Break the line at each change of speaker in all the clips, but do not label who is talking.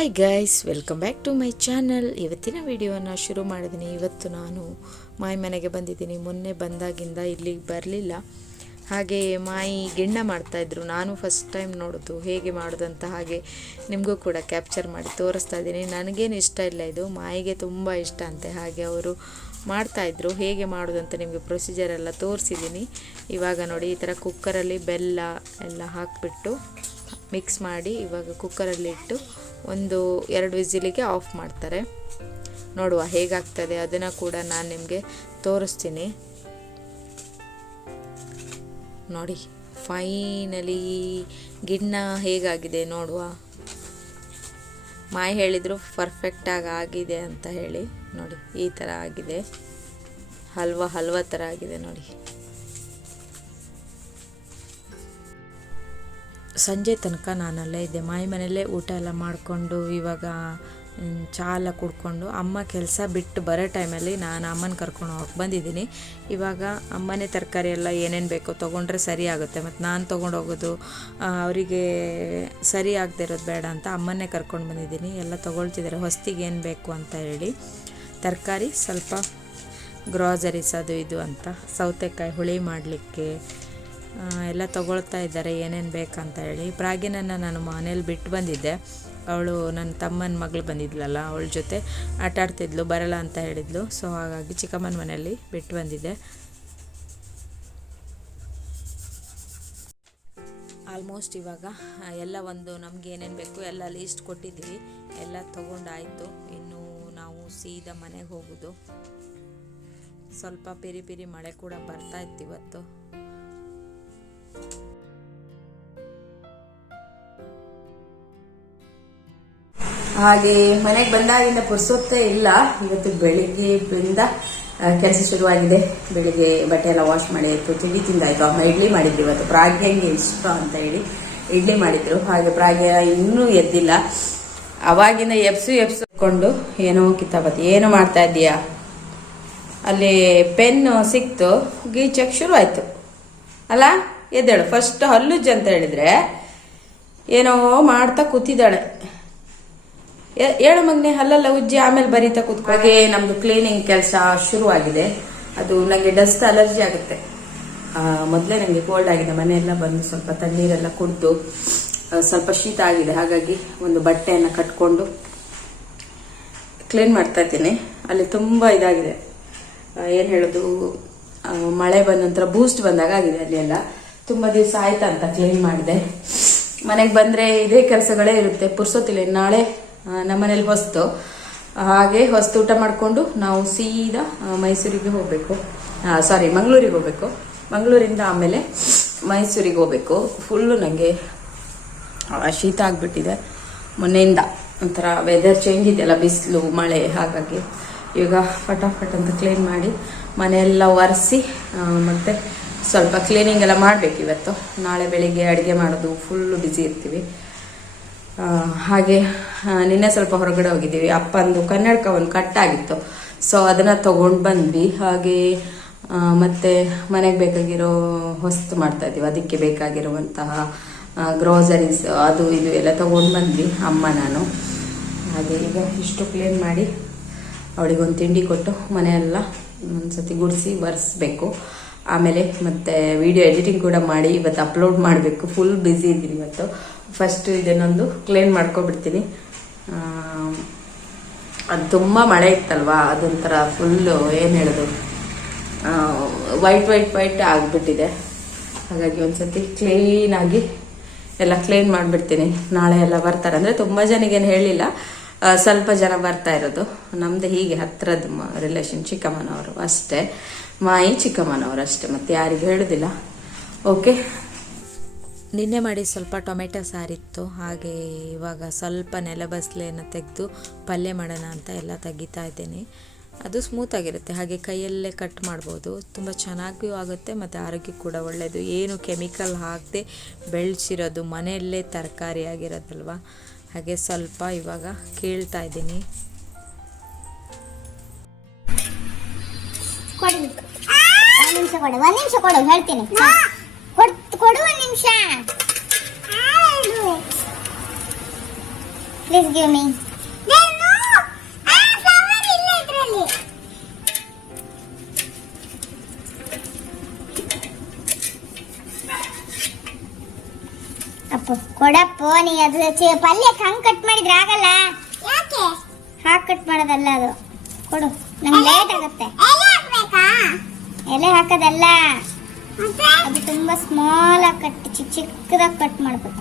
Hi guys welcome back to my channel ಇವತ್ತಿನ ವಿಡಿಯೋವನ್ನು ಶುರು ಮಾಡಿದ್ದೀನಿ. ಇವತ್ತು ನಾನು ಮಾಯಿ ಮನೆಗೆ ಬಂದಿದ್ದೀನಿ. ಮೊನ್ನೆ ಬಂದಾಗಿಂದ ಇಲ್ಲಿಗೆ ಬರಲಿಲ್ಲ. ಹಾಗೆ ಮಾಯಿ ಗಿಣ್ಣ ಮಾಡ್ತಾಯಿದ್ರು ನಾನು ಫಸ್ಟ್ ಟೈಮ್ ನೋಡೋದು. ಹೇಗೆ ಮಾಡೋದಂತ ಹಾಗೆ ನಿಮಗೂ ಕೂಡ ಕ್ಯಾಪ್ಚರ್ ಮಾಡಿ ತೋರಿಸ್ತಾ ಇದ್ದೀನಿ. ನನಗೇನು ಇಷ್ಟ ಇಲ್ಲ ಇದು. ಮಾಯಿಗೆ ತುಂಬ ಇಷ್ಟ ಅಂತೆ. ಹಾಗೆ ಅವರು ಮಾಡ್ತಾಯಿದ್ರು ಹೇಗೆ ಮಾಡೋದಂತ ನಿಮಗೆ ಪ್ರೊಸೀಜರ್ ಎಲ್ಲ ತೋರಿಸಿದ್ದೀನಿ. ಇವಾಗ ನೋಡಿ, ಈ ಥರ ಕುಕ್ಕರಲ್ಲಿ ಬೆಲ್ಲ ಎಲ್ಲ ಹಾಕಿಬಿಟ್ಟು ಮಿಕ್ಸ್ ಮಾಡಿ ಇವಾಗ ಕುಕ್ಕರಲ್ಲಿ ಇಟ್ಟು ಒಂದು ಎರಡು ವಿಸಿಲಿಗೆ ಆಫ್ ಮಾಡ್ತಾರೆ. ನೋಡುವ ಹೇಗಾಗ್ತದೆ, ಅದನ್ನು ಕೂಡ ನಾನು ನಿಮಗೆ ತೋರಿಸ್ತೀನಿ. ನೋಡಿ, ಫೈನಲಿ ಗಿಣ್ಣ ಹೇಗಾಗಿದೆ ನೋಡುವ. ಮಾಯ ಹೇಳಿದರು ಪರ್ಫೆಕ್ಟಾಗಿ ಆಗಿದೆ ಅಂತ ಹೇಳಿ. ನೋಡಿ, ಈ ಥರ ಆಗಿದೆ. ಹಲ್ವಾ ಹಲ್ವಾ ಥರ ಆಗಿದೆ ನೋಡಿ. ಸಂಜೆ ತನಕ ನಾನಲ್ಲೇ ಇದ್ದೆ. ಮಾಯಿ ಮನೆಯಲ್ಲೇ ಊಟ ಎಲ್ಲ ಮಾಡಿಕೊಂಡು, ಇವಾಗ ಚಹ ಎಲ್ಲ ಕುಡ್ಕೊಂಡು, ಅಮ್ಮ ಕೆಲಸ ಬಿಟ್ಟು ಬರೋ ಟೈಮಲ್ಲಿ ನಾನು ಅಮ್ಮನ ಕರ್ಕೊಂಡು ಹೋಗಿ ಬಂದಿದ್ದೀನಿ. ಇವಾಗ ಅಮ್ಮನೇ ತರಕಾರಿ ಎಲ್ಲ ಏನೇನು ಬೇಕೋ ತೊಗೊಂಡ್ರೆ ಸರಿ ಆಗುತ್ತೆ. ಮತ್ತು ನಾನು ತೊಗೊಂಡು ಹೋಗೋದು ಅವರಿಗೆ ಸರಿ ಆಗದೆ ಇರೋದು ಬೇಡ ಅಂತ ಅಮ್ಮನ್ನೇ ಕರ್ಕೊಂಡು ಬಂದಿದ್ದೀನಿ. ಎಲ್ಲ ತೊಗೊಳ್ತಿದ್ದಾರೆ. ಹೊಸ್ತಿಗೆ ಏನು ಬೇಕು ಅಂತ ಹೇಳಿ. ತರಕಾರಿ ಸ್ವಲ್ಪ ಗ್ರಾಸರೀಸ್ ಅದು ಇದು ಅಂತ. ಸೌತೆಕಾಯಿ ಹುಳಿ ಮಾಡಲಿಕ್ಕೆ ಎಲ್ಲ ತಗೊಳ್ತಾ ಇದ್ದಾರೆ, ಏನೇನು ಬೇಕಂತ ಹೇಳಿ ಪ್ರಾಗಿನನ್ನು ನಾನು ಮನೇಲಿ ಬಿಟ್ಟು ಬಂದಿದ್ದೆ. ಅವಳು ನನ್ನ ತಮ್ಮನ ಮಗಳು ಬಂದಿದ್ಲಲ್ಲ, ಅವಳ ಜೊತೆ ಆಟ ಆಡ್ತಿದ್ಲು, ಬರಲ್ಲ ಅಂತ ಹೇಳಿದ್ಲು. ಸೊ ಹಾಗಾಗಿ ಚಿಕ್ಕಮ್ಮನ ಮನೆಯಲ್ಲಿ ಬಿಟ್ಟು ಬಂದಿದ್ದೆ. ಆಲ್ಮೋಸ್ಟ್ ಇವಾಗ, ಎಲ್ಲ ಒಂದು ನಮ್ಗೆ ಏನೇನು ಬೇಕು ಎಲ್ಲ ಲೀಸ್ಟ್ ಕೊಟ್ಟಿದ್ದೀವಿ. ಎಲ್ಲ ತೊಗೊಂಡಾಯಿತು ಇನ್ನು ನಾವು ಸೀದಾ ಮನೆಗೆ ಹೋಗೋದು. ಸ್ವಲ್ಪ ಪಿರಿ ಪಿರಿ ಮಳೆ ಕೂಡ ಬರ್ತಾ ಇತ್ತು ಇವತ್ತು.
ಹಾಗೆ ಮನೆಗೆ ಬಂದಾಗಿಂದ ಪುರ್ಸೊತ್ತೇ ಇಲ್ಲ. ಇವತ್ತು ಬೆಳಿಗ್ಗೆಯಿಂದ ಕೆಲಸ ಶುರುವಾಗಿದೆ. ಬೆಳಿಗ್ಗೆ ಬಟ್ಟೆ ಎಲ್ಲ ವಾಶ್ ಮಾಡಿ ಆಯ್ತು. ತಿಂಡಿ ತಿಂದಾಯ್ತು. ಅಮ್ಮ ಇಡ್ಲಿ ಮಾಡಿದ್ರು ಇವತ್ತು. ಪ್ರಾಗ್ಯಂಗೆ ಇಷ್ಟ ಅಂತ ಹೇಳಿ ಇಡ್ಲಿ ಮಾಡಿದ್ರು. ಹಾಗೆ ಪ್ರಾಗ್ಯ ಇನ್ನೂ ಎದ್ದಿಲ್ಲ. ಅವಾಗಿಂದ ಎಪ್ಸು ಕೊಂಡು ಏನೋ ಕಿತ್ತಾಪತಿ. ಏನು ಮಾಡ್ತಾ ಇದ್ದೀಯಾ? ಅಲ್ಲಿ ಪೆನ್ನು ಸಿಕ್ತು. ಗೀಚಕ್ ಶುರು ಆಯ್ತು ಅಲ್ಲ? ಎದ್ದೇಳು. ಫಸ್ಟ್ ಹಲ್ಲುಜ್ಜ ಅಂತ ಹೇಳಿದ್ರೆ, ಏನೋ ಮಾಡ್ತಾ ಕೂತಿದ್ದಾಳೆ. ಏಳು ಮಗನೆ, ಹಲ್ಲೆಲ್ಲ ಉಜ್ಜಿ ಆಮೇಲೆ ಬರೀತಾ ಕೂತ್ಕೊ. ಹಾಗೆ ನಮ್ದು ಕ್ಲೀನಿಂಗ್ ಕೆಲಸ ಶುರುವಾಗಿದೆ. ಅದು ನನಗೆ ಡಸ್ಟ್ ಅಲರ್ಜಿ ಆಗುತ್ತೆ. ಮೊದ್ಲೇ ನನಗೆ ಕೋಲ್ಡ್ ಆಗಿದೆ. ಮನೆಯೆಲ್ಲ ಬಂದು ಸ್ವಲ್ಪ ತಣ್ಣೀರೆಲ್ಲ ಕುಡಿದು ಸ್ವಲ್ಪ ಶೀತ ಆಗಿದೆ. ಹಾಗಾಗಿ ಒಂದು ಬಟ್ಟೆಯನ್ನು ಕಟ್ಕೊಂಡು ಕ್ಲೀನ್ ಮಾಡ್ತಾ ಇದ್ದೀನಿ. ಅಲ್ಲಿ ತುಂಬ ಇದಾಗಿದೆ. ಏನ್ ಹೇಳೋದು? ಮಳೆ ಬಂದ ನಂತರ ಬೂಸ್ಟ್ ಬಂದಾಗ ಆಗಿದೆ ಅಲ್ಲಿ ಎಲ್ಲ. ತುಂಬ ದಿವಸ ಆಯ್ತಾ ಅಂತ ಕ್ಲೀನ್ ಮಾಡಿದೆ. ಮನೆಗೆ ಬಂದ್ರೆ ಇದೇ ಕೆಲಸಗಳೇ ಇರುತ್ತೆ. ಪುರ್ಸೊತ್ತಿಲ್ಲ, ನಾಳೆ ನಮ್ಮ ನಮ್ಮನೇಲಿ ಹೊಸ್ತು. ಹಾಗೆ ಹೊಸ್ತು ಊಟ ಮಾಡಿಕೊಂಡು ನಾವು ಸೀದಾ ಮೈಸೂರಿಗೆ ಹೋಗಬೇಕು. ಸಾರಿ ಮಂಗಳೂರಿಗೆ ಹೋಗಬೇಕು. ಮಂಗಳೂರಿಂದ ಆಮೇಲೆ ಮೈಸೂರಿಗೆ ಹೋಗಬೇಕು. ಫುಲ್ಲು ನನಗೆ ಶೀತ ಆಗಿಬಿಟ್ಟಿದೆ. ಮೊನ್ನೆಯಿಂದ ಒಂಥರ ವೆದರ್ ಚೇಂಜ್ ಇದೆಯಲ್ಲ, ಬಿಸಿಲು, ಮಳೆ, ಹಾಗಾಗಿ. ಈಗ ಫಟಾಫಟ್ ಅಂತ ಕ್ಲೀನ್ ಮಾಡಿ ಮನೆಯೆಲ್ಲ ಒರೆಸಿ ಮತ್ತು ಸ್ವಲ್ಪ ಕ್ಲೀನಿಂಗ್ ಎಲ್ಲ ಮಾಡಬೇಕು ಇವತ್ತು. ನಾಳೆ ಬೆಳಿಗ್ಗೆ ಅಡುಗೆ ಮಾಡೋದು ಫುಲ್ಲು ಬ್ಯುಸಿ ಇರ್ತೀವಿ. ಹಾಗೆ ನಿನ್ನೆ ಸ್ವಲ್ಪ ಹೊರಗಡೆ ಹೋಗಿದ್ದೀವಿ. ಅಪ್ಪಂದು ಕನ್ನಡಕ ಒಂದು ಕಟ್ಟಾಗಿತ್ತು ಸೊ ಅದನ್ನು ತೊಗೊಂಡು ಬಂದ್ವಿ. ಹಾಗೆ ಮತ್ತು ಮನೆಗೆ ಬೇಕಾಗಿರೋ ಹೊಸ್ತು ಮಾಡ್ತಾ ಇದ್ದೀವಿ. ಅದಕ್ಕೆ ಬೇಕಾಗಿರುವಂತಹ ಗ್ರೋಸರೀಸ್ ಅದು ಇದು ಎಲ್ಲ ತೊಗೊಂಡು ಬಂದ್ವಿ, ಅಮ್ಮ ನಾನು. ಹಾಗೆ ಈಗ ಇಷ್ಟು ಕ್ಲೀನ್ ಮಾಡಿ ಅವಳಿಗೆ ಒಂದು ತಿಂಡಿ ಕೊಟ್ಟು ಮನೆಯೆಲ್ಲ ಒಂದು ಸತಿ ಗುಡಿಸಿ, ಒರೆಸ್ಬೇಕು. ಆಮೇಲೆ ಮತ್ತೆ ವಿಡಿಯೋ ಎಡಿಟಿಂಗ್ ಕೂಡ ಮಾಡಿ ಇವತ್ತು ಅಪ್ಲೋಡ್ ಮಾಡಬೇಕು. ಫುಲ್ ಬ್ಯುಸಿ ಇದ್ದೀನಿ ಇವತ್ತು. ಫಸ್ಟ್ ಇದನ್ನೊಂದು ಕ್ಲೀನ್ ಮಾಡ್ಕೊಬಿಡ್ತೀನಿ. ಅದು ತುಂಬ ಮಳೆ ಇತ್ತಲ್ವಾ? ಅದೊಂಥರ ಫುಲ್ಲು ಏನು ಹೇಳೋದು? ವೈಟ್ ವೈಟ್ ವೈಟ್ ಆಗಿಬಿಟ್ಟಿದೆ. ಹಾಗಾಗಿ ಒಂದ್ಸತಿ ಕ್ಲೀನಾಗಿ ಎಲ್ಲ ಕ್ಲೀನ್ ಮಾಡಿಬಿಡ್ತೀನಿ. ನಾಳೆ ಎಲ್ಲ ಬರ್ತಾರೆ. ಅಂದರೆ ತುಂಬ ಜನಗೇನು ಹೇಳಿಲ್ಲ. ಸ್ವಲ್ಪ ಜನ ಬರ್ತಾ ಇರೋದು. ನಮ್ದು ಹೀಗೆ ಹತ್ತಿರದ ರಿಲೇಷನ್ ಚಿಕ್ಕಮ್ಮನವರು ಅಷ್ಟೇ. ಮಾಯಿ ಚಿಕ್ಕಮ್ಮನವರು ಅಷ್ಟೇ ಮತ್ತೆ ಯಾರಿಗೂ ಹೇಳುದಿಲ್ಲ. ಓಕೆ
ನಿನ್ನೆ ಮಾಡಿ ಸ್ವಲ್ಪ ಟೊಮೆಟೊ ಸಾರಿತ್ತು, ಹಾಗೆ ಇವಾಗ ಸ್ವಲ್ಪ ನೆಲಬಸ್ಲೆಯನ್ನು ತೆಗೆದು ಪಲ್ಯ ಮಾಡೋಣ ಅಂತ ಎಲ್ಲ ತೆಗಿತಾ ಇದ್ದೀನಿ. ಅದು ಸ್ಮೂತಾಗಿರುತ್ತೆ ಹಾಗೆ ಕೈಯಲ್ಲೇ ಕಟ್ ಮಾಡ್ಬೋದು. ತುಂಬ ಚೆನ್ನಾಗಿಯೂ ಆಗುತ್ತೆ, ಮತ್ತು ಆರೋಗ್ಯ ಕೂಡ ಒಳ್ಳೆಯದು ಏನು ಕೆಮಿಕಲ್ ಹಾಕದೆ ಬೆಳೆಸಿರೋದು ಮನೆಯಲ್ಲೇ ತರಕಾರಿ ಆಗಿರೋದಲ್ವ? ಹಾಗೆ ಸ್ವಲ್ಪ ಇವಾಗ ಕೇಳ್ತಾ ಇದ್ದೀನಿ.
ಕೊಡು ಒಂದ್ ನಿಮಿಷ ಕೊಡು ಒಂದು ನಿಮಿಷ ಕೊಡು ಹೇಳ್ತೀನಿ. ಕೊಡ್ ಒಂದ್ ನಿಮಿಷ. ಪ್ಲೀಸ್ ಗಿವ್ ಮೀ ಅಪ್ಪು ಕೊಡಪ್ಪು ನೀ ಅದು ಪಲ್ಯ ಪಲ್ಯಕ್ಕೆ ಹಂಗ್ ಕಟ್ ಮಾಡಿದ್ರೆ ಆಗಲ್ಲ? ಯಾಕೆ? ಹಾಕ್ ಕಟ್ ಮಾಡೋದಲ್ಲ ಅದು. ಕೊಡು ನಂಗೆ ಲೇಟ್ ಆಗುತ್ತೆ. ಎಲೆ ಹಾಕೋದಲ್ಲ? ಅದು ತುಂಬಾ ಸ್ಮಾಲ್ ಆಗಿ ಕಟ್ ಚಿಕ್ಕ ಚಿಕ್ಕದಾಗಿ ಕಟ್ ಮಾಡ್ಬೇಕು.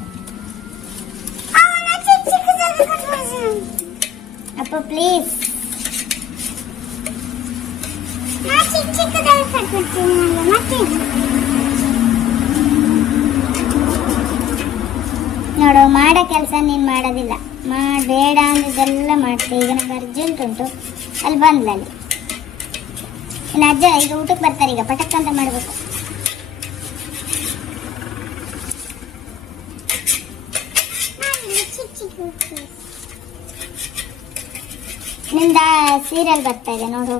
ಅಪ್ಪ ಪ್ಲೀಸ್ ಚಿಕ್ಕ ಚಿಕ್ಕದಾಗಿ ಕಟ್ ಮತ್ತೆ? ನೋಡು ಮಾಡೋ ಕೆಲಸ ನೀನು ಮಾಡೋದಿಲ್ಲ. ಮಾಡಬೇಡ ಅಂದಿದ್ದೆಲ್ಲ ಮಾಡ್ತೀವಿ ಈಗ ನಂಗೆ ಅರ್ಜೆಂಟ್ ಉಂಟು. ಅಲ್ಲಿ ಬಂದ್ಲ ಇನ್ನು ಅಜ್ಜ ಈಗ ಊಟಕ್ಕೆ ಬರ್ತಾರೆ ಈಗ ಪಟಕ್ ಅಂತ ಮಾಡಬೇಕು. ನಿಂದ ಸೀರಿಯಲ್ ಬರ್ತಾ ಇದೆ ನೋಡು.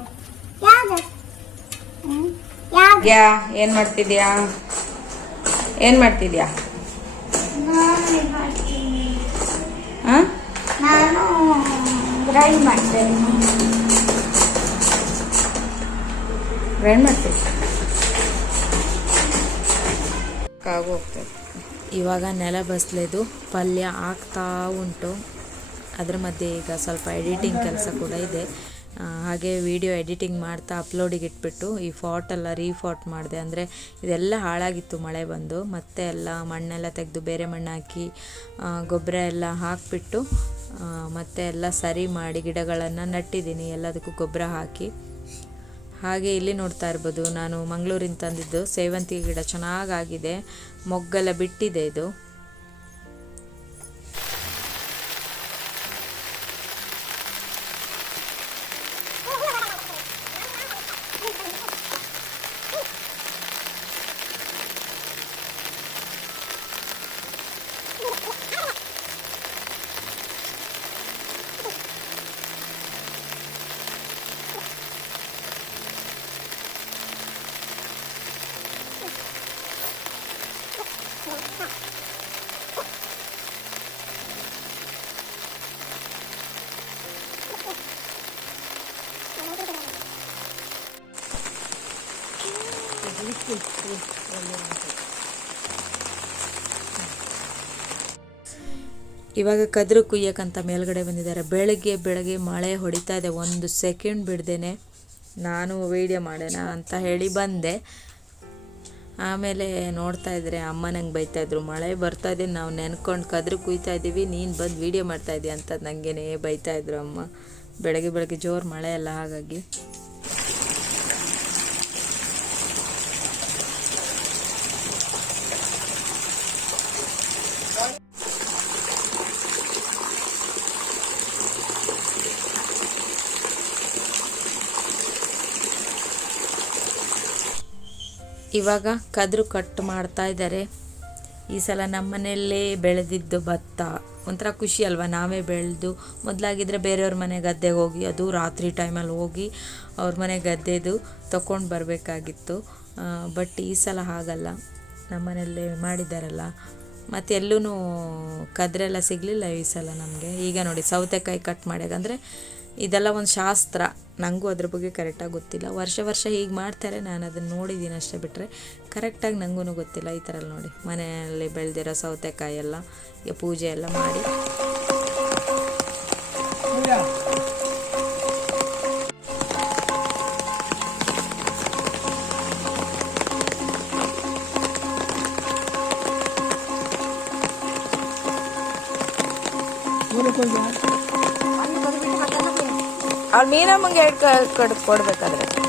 ಯಾ ಏನ್ ಮಾಡ್ತಿದ್ಯಾ? ಏನ್ ಮಾಡ್ತಿದ್ಯಾ? ಹಾ?
ನಾನು ಗ್ರೈಂಡ್ ಮಾಡ್ತೇನೆ.
ಗ್ರೈಂಡ್ ಮಾಡ್ತೀವಿ.
ಇವಾಗ ನೆಲ ಬಸ್ಲೆದು ಪಲ್ಯ ಆಗ್ತಾ ಉಂಟು. ಅದ್ರ ಮಧ್ಯೆ ಈಗ ಸ್ವಲ್ಪ ಎಡಿಟಿಂಗ್ ಕೆಲಸ ಕೂಡ ಇದೆ. ಹಾಗೆ ವಿಡಿಯೋ ಎಡಿಟಿಂಗ್ ಮಾಡ್ತಾ ಅಪ್ಲೋಡಿಗೆ ಇಟ್ಬಿಟ್ಟು ಈ ಫಾಟ್ ಎಲ್ಲ ರೀಫಾಟ್ ಮಾಡಿದೆ. ಅಂದರೆ ಇದೆಲ್ಲ ಹಾಳಾಗಿತ್ತು ಮಳೆ ಬಂದು. ಮತ್ತೆ ಎಲ್ಲ ಮಣ್ಣೆಲ್ಲ ತೆಗೆದು ಬೇರೆ ಮಣ್ಣು ಹಾಕಿ ಗೊಬ್ಬರ ಎಲ್ಲ ಹಾಕಿಬಿಟ್ಟು ಮತ್ತೆ ಎಲ್ಲ ಸರಿ ಮಾಡಿ ಗಿಡಗಳನ್ನು ನಟ್ಟಿದ್ದೀನಿ. ಎಲ್ಲದಕ್ಕೂ ಗೊಬ್ಬರ ಹಾಕಿ. ಹಾಗೆ ಇಲ್ಲಿ ನೋಡ್ತಾ ಇರ್ಬೋದು. ನಾನು ಮಂಗಳೂರಿಂದ ತಂದಿದ್ದು ಸೇವಂತಿಗೆ ಗಿಡ ಚೆನ್ನಾಗಾಗಿದೆ. ಮೊಗ್ಗೆಲ್ಲ ಬಿಟ್ಟಿದೆ ಇದು. ಇವಾಗ ಕದ್ರು ಕುಯ್ಯಕ್ಕಂತ ಮೇಲ್ಗಡೆ ಬಂದಿದ್ದಾರೆ. ಬೆಳಗ್ಗೆ ಬೆಳಗ್ಗೆ ಮಳೆ ಹೊಡಿತಾ ಇದೆ. ಒಂದು ಸೆಕೆಂಡ್ ಬಿಡ್ದೇನೆ ನಾನು ವೀಡಿಯೋ ಮಾಡೋಣ ಅಂತ ಹೇಳಿ ಬಂದೆ. ಆಮೇಲೆ ನೋಡ್ತಾ ಇದ್ರೆ ಅಮ್ಮ ನಂಗೆ ಬೈತಾಯಿದ್ರು ಮಳೆ ಬರ್ತಾ ಇದೆ, ನಾವು ನೆನ್ಕೊಂಡು ಕದ್ರು ಕುಯ್ತಾ ಇದ್ದೀವಿ ನೀನು ಬಂದು ವೀಡಿಯೋ ಮಾಡ್ತಾ ಇದೀಯ ಅಂತ ನನಗೇನೆ ಬೈತಾಯಿದ್ರು ಅಮ್ಮ. ಬೆಳಗ್ಗೆ ಬೆಳಗ್ಗೆ ಜೋರು ಮಳೆ ಎಲ್ಲ ಹಾಗಾಗಿ. ಇವಾಗ ಕದ್ರು ಕಟ್ ಮಾಡ್ತಾ ಇದ್ದಾರೆ. ಈ ಸಲ ನಮ್ಮನೆಯಲ್ಲೇ ಬೆಳೆದಿದ್ದು ಭತ್ತ. ಒಂಥರ ಖುಷಿ ಅಲ್ವಾ? ನಾವೇ ಬೆಳೆದು ಮೊದಲಾಗಿದ್ದರೆ ಬೇರೆಯವ್ರ ಮನೆ ಗದ್ದೆಗೆ ಹೋಗಿ, ಅದು ರಾತ್ರಿ ಟೈಮಲ್ಲಿ ಹೋಗಿ ಅವ್ರ ಮನೆ ಗದ್ದೆದು ತಗೊಂಡು ಬರಬೇಕಾಗಿತ್ತು. ಬಟ್ ಈ ಸಲ ಹಾಗಲ್ಲ. ನಮ್ಮನೆಯಲ್ಲೇ ಮಾಡಿದ್ದಾರಲ್ಲ. ಮತ್ತು ಎಲ್ಲೂ ಕದ್ರೆಲ್ಲ ಸಿಗಲಿಲ್ಲ ಈ ಸಲ ನಮಗೆ. ಈಗ ನೋಡಿ ಸೌತೆಕಾಯಿ ಕಟ್ ಮಾಡ್ಯಾಗಂದರೆ ಇದೆಲ್ಲ ಒಂದು ಶಾಸ್ತ್ರ. ನನಗೂ ಅದ್ರ ಬಗ್ಗೆ ಕರೆಕ್ಟಾಗಿ ಗೊತ್ತಿಲ್ಲ. ವರ್ಷ ವರ್ಷ ಹೀಗೆ ಮಾಡ್ತಾರೆ. ನಾನು ಅದನ್ನು ನೋಡಿದ್ದೀನಿ ಅಷ್ಟೇ ಬಿಟ್ಟರೆ ಕರೆಕ್ಟಾಗಿ ನನಗೂ ಗೊತ್ತಿಲ್ಲ ಈ ಥರ ನೋಡಿ. ಮನೆಯಲ್ಲಿ ಬೆಳೆದಿರೋ ಸೌತೆಕಾಯಿ ಎಲ್ಲ ಪೂಜೆ ಎಲ್ಲ ಮಾಡಿ.
ಅವ್ಳು ಮೀನಮ್ಮಂಗೆ ಕಡ್ ಕೊಡ್ಬೇಕಾದ್ರೆ.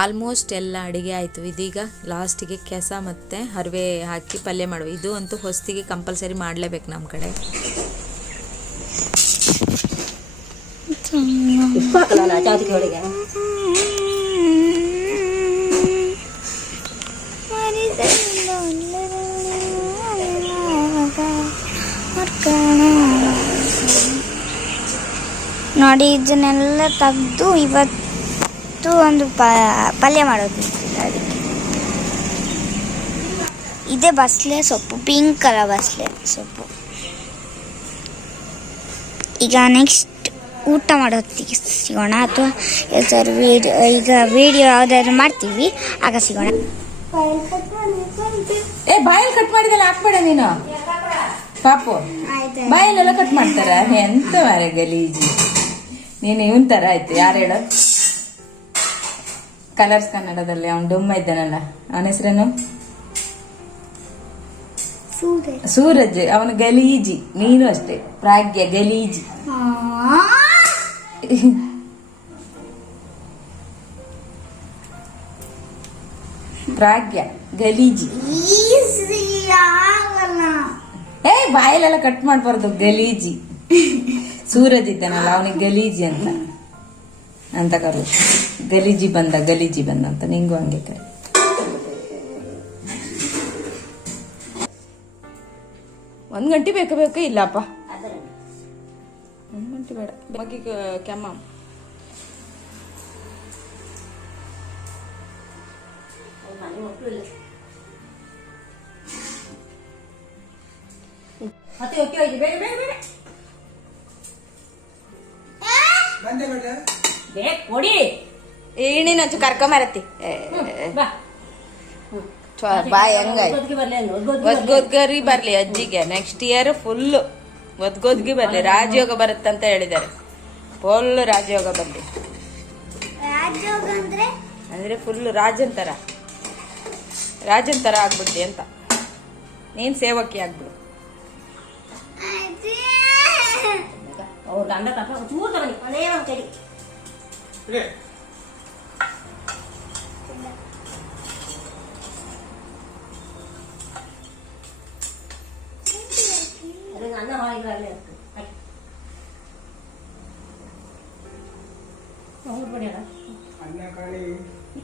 ಆಲ್ಮೋಸ್ಟ್ ಎಲ್ಲ ಅಡುಗೆ ಆಯಿತು. ಇದೀಗ ಲಾಸ್ಟಿಗೆ ಕೆಸ ಮತ್ತು ಹರಿವೆ ಹಾಕಿ ಪಲ್ಯ ಮಾಡುವ. ಇದು ಅಂತೂ ಹೊಸ್ತಿಗೆ ಕಂಪಲ್ಸರಿ ಮಾಡಲೇಬೇಕು ನಮ್ಮ ಕಡೆ.
ನೋಡಿ, ಇದನ್ನೆಲ್ಲ ತೆಗೆದು ಇವತ್ತು ಒಂದು ಪಲ್ಯ ಮಾಡೋದು ಅದಕ್ಕೆ. ಇದೇ ಬಸ್ಲೆ ಸೊಪ್ಪು ಪಿಂಕ್ ಕಲರ್ ಬಸ್ಲೆ ಸೊಪ್ಪು. ಈಗ ನೆಕ್ಸ್ಟ್ ಊಟ ಮಾಡೋತ್ತಿಗೆ ಸಿಗೋಣ, ಅಥವಾ ಸರ್ ವಿಡಿಯೋ ಈಗ ವಿಡಿಯೋ ಯಾವುದಾದ್ರು ಮಾಡ್ತೀವಿ, ಆಗ ಸಿಗೋಣ.
ಏ, ಬಾಯಲ್ಲಿ ಕಟ್ ಮಾಡಿದಲ್ಲ ಹಾಕ್ಬೇಡ ನೀನು. ಪಾಪು. ಬಾಯಲ್ಲೆಲ್ಲ ಕಟ್ ಮಾಡ್ತಾರ. ಎಂತ ಮಾರ ಗಲೀಜಿ ನೀನು ಇವನ್ ತರ ಆಯ್ತು ಯಾರು ಹೇಳೋ ಕಲರ್ಸ್ ಕನ್ನಡದಲ್ಲಿ ಅವ್ನು ಡುಮ್ಮ ಇದ್ದಾನಲ್ಲ ಅವನ ಹೆಸರೇನು? ಸೂರಜ್. ಅವನು ಗಲೀಜಿ ನೀನು ಅಷ್ಟೇ ಪ್ರಾಗ್ಯ ಗಲೀಜಿ. ಪ್ರಾಗ್ಯ ಗಲೀಜಿ. ಏ ಬಾಯಲೆಲ್ಲ ಕಟ್ ಮಾಡ್ಬಾರ್ದು ಗಲೀಜಿ. ಸೂರಜ್ ಇದ್ದಾನಲ್ಲ ಅವನಿಗೆ ಗಲೀಜಿ ಅಂತ. ಅಂತ ಕರು. ಗಲೀಜಿ ಬಂದ ಗಲೀಜಿ ಬಂದ ಅಂತ. ನಿಂಗೂ ಹಂಗೆ ಕರಿ. ಒಂದ್ ಗಂಟೆ ಬೇಕು ಬೇಕು ಇಲ್ಲಪ್ಪ. ಒಂದ್ ಗಂಟೆ ಬೇಡ. ಬೇರೆ ಕೆಮ್ಮ. ಏಣಿನ ಹಚ್ಚು ಕರ್ಕೊಂಬರತ್ತಿ ಬಾಯ್ ಹಂಗಾಯ್ ಒದ್ಗೊದ್ಗರಿ ಬರ್ಲಿ ಅಜ್ಜಿಗೆ. ನೆಕ್ಸ್ಟ್ ಇಯರ್ ಫುಲ್ ಒದ್ಗೋದ್ಗಿ ಬರ್ಲಿ. ರಾಜಯೋಗ ಬರುತ್ತಂತ ಹೇಳಿದ್ದಾರೆ. ಫುಲ್ ರಾಜಯೋಗ ಬರ್ಲಿ.
ಅಂದ್ರೆ?
ಅಂದ್ರೆ ಫುಲ್ ರಾಜನ್ ತರ ರಾಜನ್ ತರ ಆಗ್ಬಿಡ್ಲಿ ಅಂತ. ನೀನ್ ಸೇವಕಿ ಆಗ್ಬಿಡು.
ಅವ್ರ ಗಂಡ ತಪ್ಪ ಚೂರು ತಗೊಳ್ಳಿ ಅದೇ ಒಂದು ಕಡಿ ಅದಕ್ಕೆ ಅನ್ನ ಹಾಕಿರಲ್ಲೇ ಇರ್ತದೆ ಹಾಕಿ ಹೋಗ್ಬಿಡಿ ಅಲ್ಲ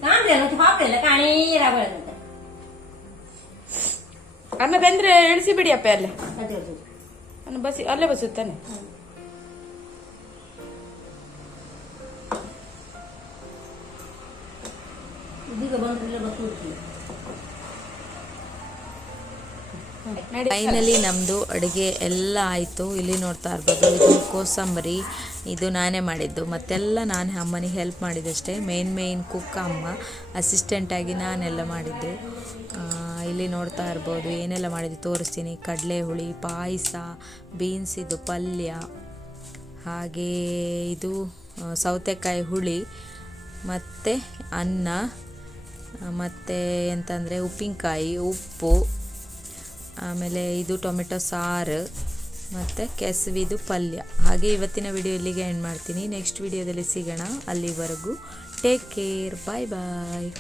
ಕಾಣ್ರಿ ಅಲ್ಲ ಹಾಕಿಲ್ಲ ಕಾಣೀರಾಗಂತ
ಅನ್ನ ಬೆಂದ್ರೆ ಇಳಿಸಿ ಬಿಡಿ ಅಪ್ಪ ಅಲ್ಲೇ
ಅದೇ ಅದೇ
ಅನ್ನ ಬಸಿ ಅಲ್ಲೇ ಬಸುತ್ತಾನೆ
ಫೈನಲಿ ನಮ್ಮದು ಅಡುಗೆ ಎಲ್ಲ ಆಯಿತು. ಇಲ್ಲಿ ನೋಡ್ತಾ ಇರ್ಬೋದು, ಇದು ಕೋಸಂಬರಿ. ಇದು ನಾನೇ ಮಾಡಿದ್ದು. ಮತ್ತೆಲ್ಲ ನಾನೇ ಅಮ್ಮನಿಗೆ ಹೆಲ್ಪ್ ಮಾಡಿದ್ದಷ್ಟೇ ಮೇನ್ ಮೇಯ್ನ್ ಕುಕ್ ಅಮ್ಮ ಅಸಿಸ್ಟೆಂಟಾಗಿ ನಾನೆಲ್ಲ ಮಾಡಿದ್ದು. ಇಲ್ಲಿ ನೋಡ್ತಾ ಇರ್ಬೋದು, ಏನೆಲ್ಲ ಮಾಡಿದ್ದು ತೋರಿಸ್ತೀನಿ. ಕಡಲೆ ಹುಳಿ ಪಾಯಸ ಬೀನ್ಸ್ ಇದು ಪಲ್ಯ, ಹಾಗೆ ಇದು ಸೌತೆಕಾಯಿ ಹುಳಿ, ಮತ್ತು ಅನ್ನ. ಮತ್ತು ಎಂತಂದರೆ ಉಪ್ಪಿನಕಾಯಿ, ಉಪ್ಪು, ಆಮೇಲೆ ಇದು ಟೊಮೆಟೊ ಸಾರು, ಮತ್ತು ಕೆಸವಿದು ಪಲ್ಯ. ಹಾಗೆ ಇವತ್ತಿನ ವಿಡಿಯೋ ಇಲ್ಲಿಗೆ ಎಂಡ್ ಮಾಡ್ತೀನಿ. ನೆಕ್ಸ್ಟ್ ವಿಡಿಯೋದಲ್ಲಿ ಸಿಗೋಣ. ಅಲ್ಲಿವರೆಗೂ ಟೇಕ್ ಕೇರ್ ಬಾಯ್ ಬಾಯ್